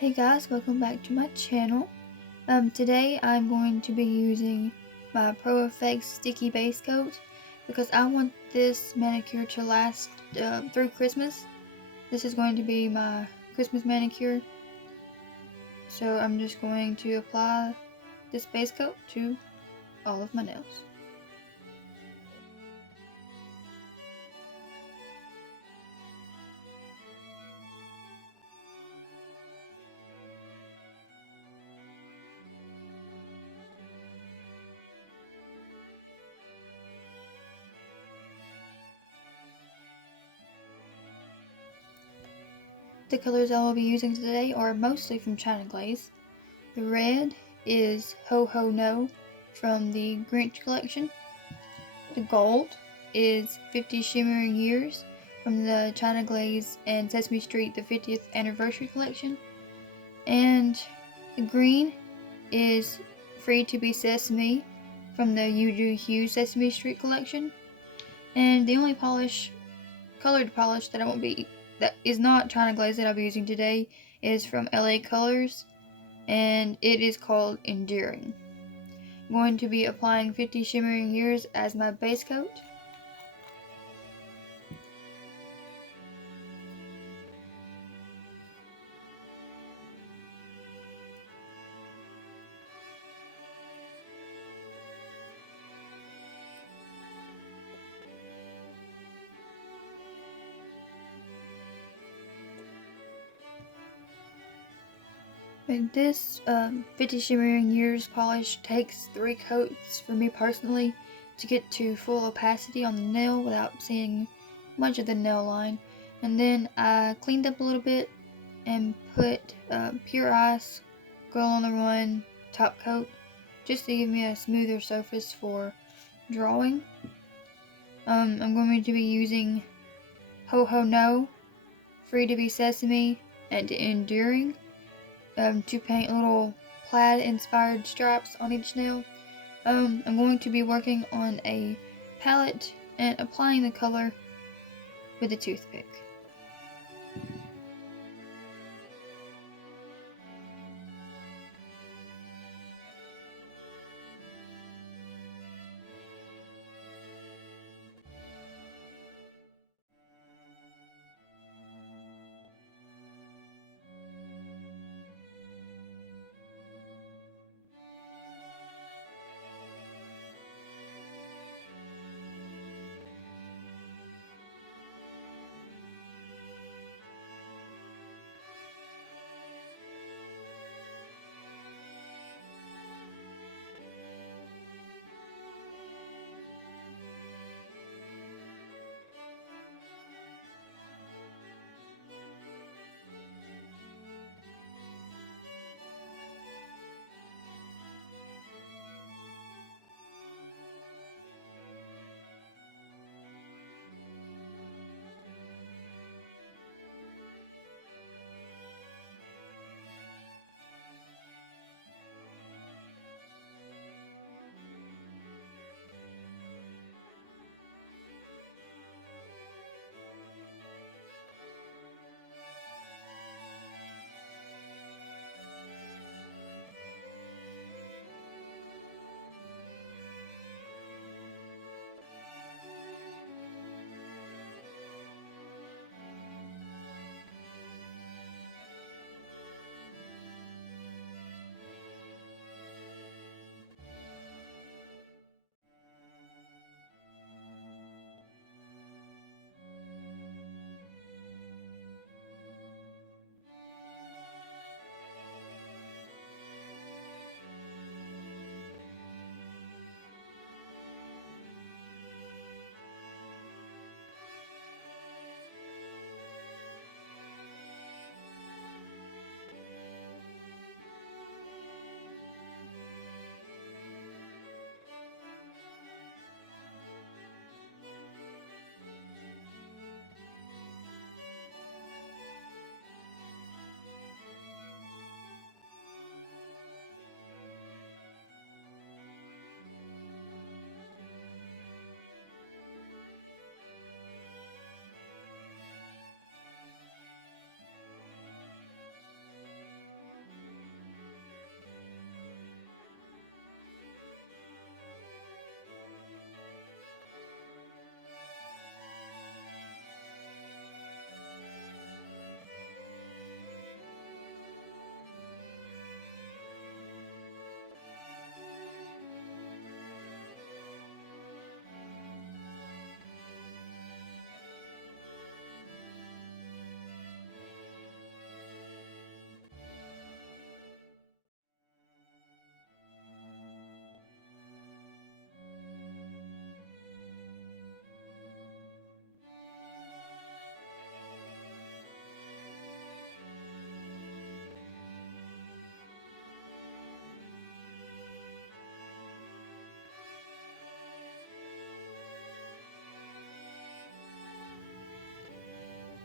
Hey guys, welcome back to my channel. Today I'm going to be using my Pro Effects Sticky Base Coat because I want this manicure to last through Christmas. This is going to be my Christmas manicure. So I'm just going to apply this base coat to all of my nails. The colors I will be using today are mostly from China Glaze. The red is Ho No from the Grinch collection. The gold is 50 Shimmering Years from the China Glaze and Sesame Street the 50th Anniversary collection. And the green is Free to be Sesame from the You Do Hue Sesame Street collection. And the only colored polish that is not China Glaze that I'll be using today is from LA Colors, and it is called Enduring. I'm going to be applying 50 Shimmering Years as my base coat. And this 50 Shimmering Years polish takes 3 coats for me personally to get to full opacity on the nail without seeing much of the nail line. And then I cleaned up a little bit and put Pure Ice Girl on the Run top coat just to give me a smoother surface for drawing. I'm going to be using Ho No, Free to be Sesame, and Enduring to paint little plaid inspired stripes on each nail. I'm going to be working on a palette and applying the color with a toothpick.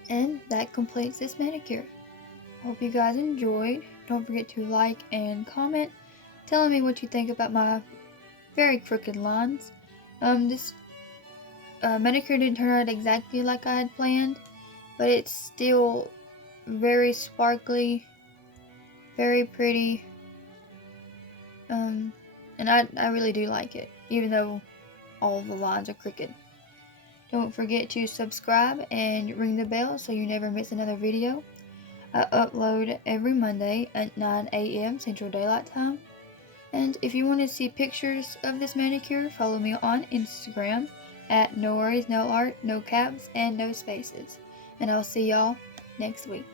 And that completes this manicure. Hope you guys enjoyed. Don't forget to like and comment, telling me what you think about my very crooked lines. This manicure didn't turn out exactly like I had planned, but it's still very sparkly, very pretty, and I really do like it, even though all of the lines are crooked. Don't forget to subscribe and ring the bell so you never miss another video. I upload every Monday at 9 a.m. Central Daylight Time. And if you want to see pictures of this manicure, follow me on Instagram at no worries, no art, no caps, and no spaces. And I'll see y'all next week.